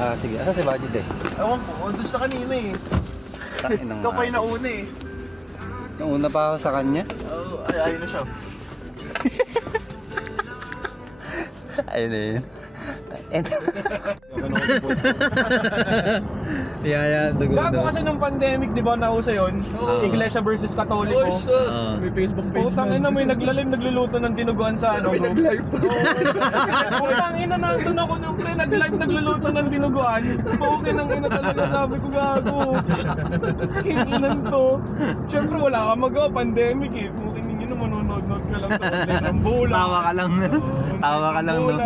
Ah, sige. Asa si Budget eh? Ewan ko, doon sa kanina eh. Ikaw pa yung nauna eh. Nauna pa ako sa kanya? Oo, ayun na siya. Ayun na yun. Yeah, Gago kasi nung pandemic, di ba, nauso yun? Iglesia versus Katoliko. May Facebook page. Putang ina, may naglalive, nagluluto ng dinuguan sa ano. May nag-live. Putang ina, nandun ako nung pre, nag-live, nagluluto ng dinuguan. Paukin ang ina talaga, sabi ko, gago. Kininan to. Siyempre wala ka magawa, pandemic eh. Pukin ninyo na manonood-nood ka lang sa online ng bulan. Tawa ka lang. Tawa ka lang, no?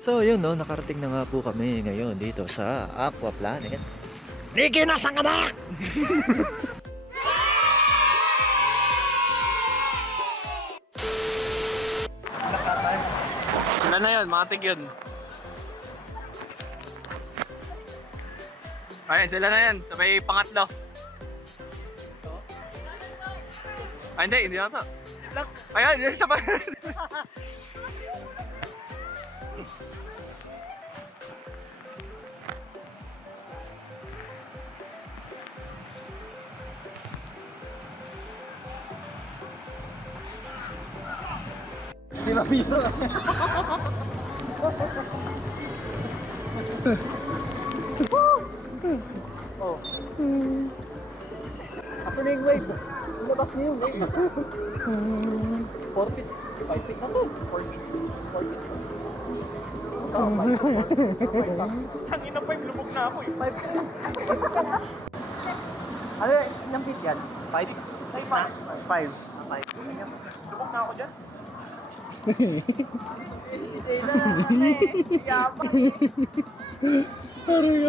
So yun no, nakarating na nga po kami ngayon dito sa Aqua Planet. Niki, nasan ka na? Sila na yun, matik yun. Ayan, sila na yan, sabay pangatlo. Ay hindi na ito. Ayan, yung sabay. Pinapira. Oh. Asan na yung wave? Ilabas niyo yung wave. 4 feet. 5 feet na to. 4 feet. 4 feet. Tangina pa yung lubog na ako eh. 5 feet. Ano yung feet yan? 5? 5. 5. Lubog na ako dyan. Aray.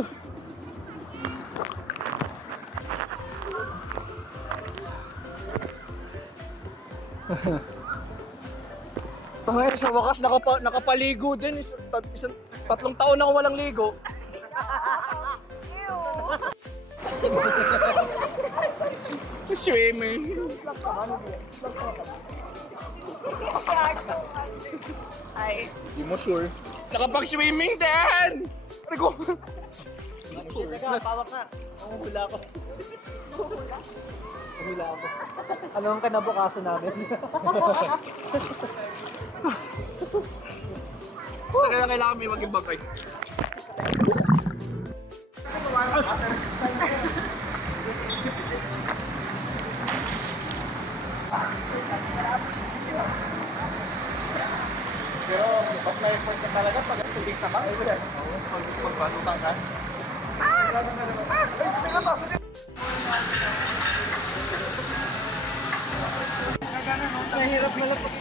Ngayon sa wakas nakapaligo din. Tatlong taon na ako walang ligo. Swimming. Ay. Di mo sure. Nakapag-swimming din! Ano ko? Pawak na. Hula ako. Hula ako. Ano ang kinabukasan namin? Kailangan may maging bagay. Pero mas may effort ka talaga pag tubig na ka. Pag-palutan ka. Mahirap malapit.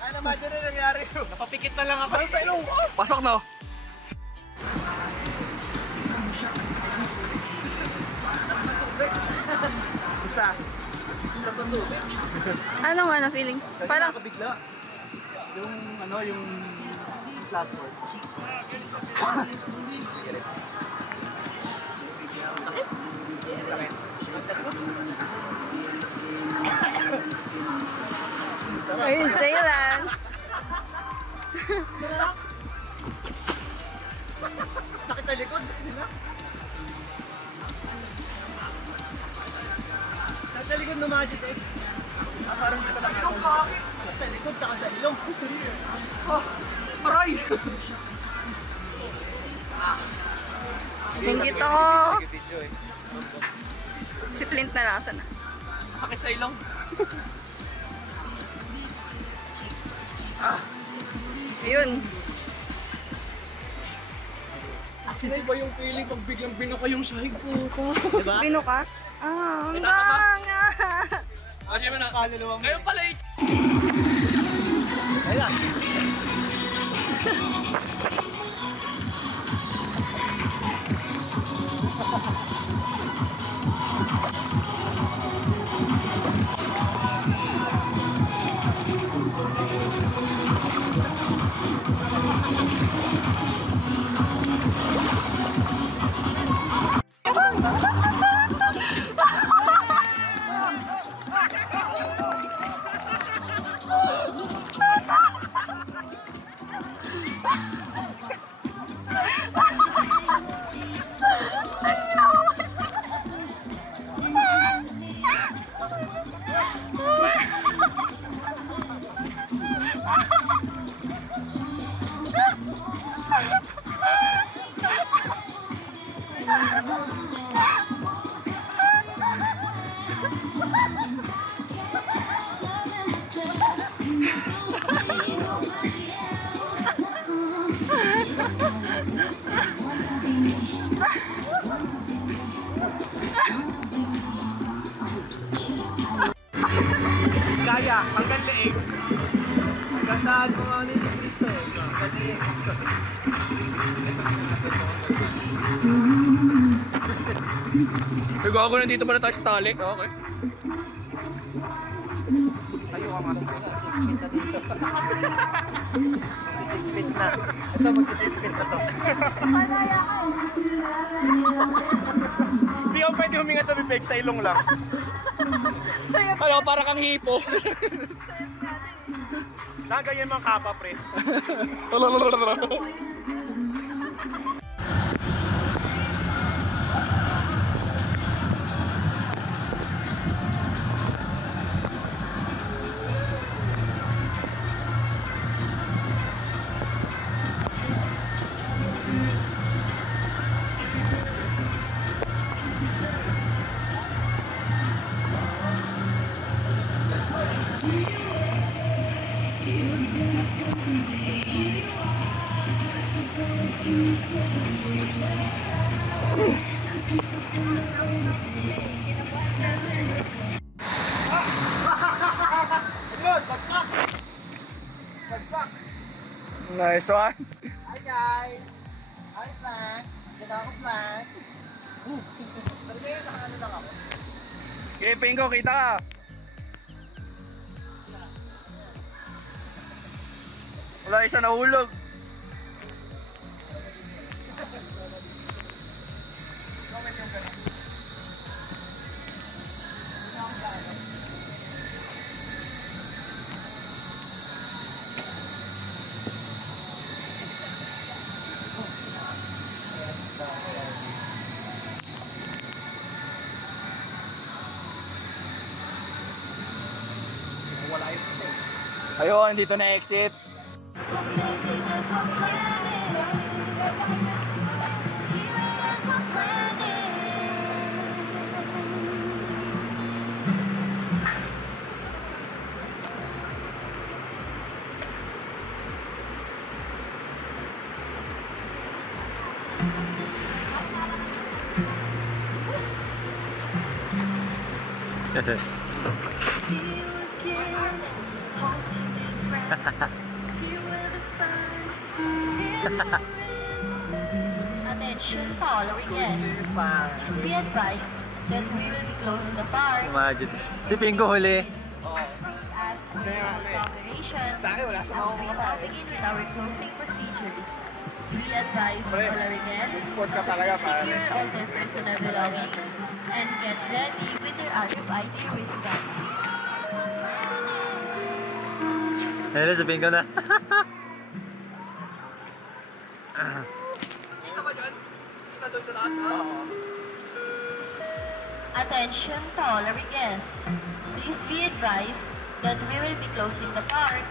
Ano naman dyan na nangyari? Napapikit na lang ako. Sa ilong ko! Pasok no? Isa. Anong ano feeling? Parang Nakabigla. Yung ano, yung platform. ayun, sa'yo lang. Sakit na likod. Sakit na likod na Magic eh. Parang dito lang ako. Sa likod, saka sa ilong. Aray! Tingit ako. Si Flint na lang, sana. Sakit sa ilong. Ayun. Iba yung feeling pag biglang binuka yung sahig po. Diba? Bino ka? Ah, ang tatapa. nga. Kasi man nakaluluwa mo. Ngayon pala Ayan. Kaya, hanggang leeg. Hanggang saan mo ano si Cristo eh. Hanggang leeg. Ay, gago na dito pala tayo sa talik. Okay. Ayaw ka masok na. 6 feet na dito. Magsi 6 feet na. Ito, magsi 6 feet na to. Hindi ako pwede huminga sa bibig, sa ilong lang. Ano, para kang hipo. Nagayan mga kapa, pre. Nice one. Hi guys! Hi Frank! Diyan ako Frank! Talaga yun, nakaano lang ako. Okay, Pingo, kita ka. Wala isa nahulog. Ayun, dito na exit. Attention following guests. Be advised that we will be closing the park Imagine. Si Pingo huli. as operation Sa akin, wala sa as we now begin with our closing procedures. Be advised following guests Sport ka talaga, pare. secure all their personal belongings and get ready with their RFID wristband. Hello, si Pingo na. Kita ba dyan? Kita doon sa taas? Attention to all our guests. Please be advised that we will be closing the park.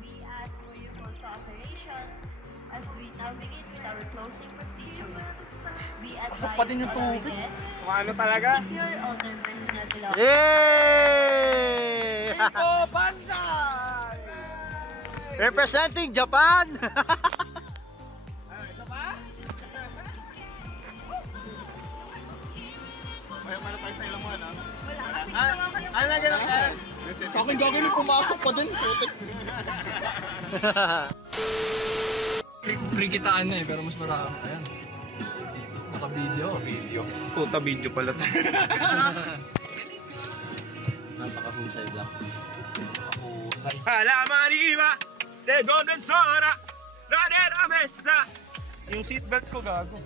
We ask for your full cooperation as we now begin with our closing procedure. Be advised pa din yung all our tubig. guests Kung ano talaga. secure all their personal belongings. Yay! Oh, Banzai! Representing Japan! pumasok pa din. Putik. Free kitaan na eh, pero mas marami. Ayan. Naka-video. Puta video pala to. Napakahusay lang. Halaman iba, de gondensora, la de la mesa. Yung seatbelt ko gago.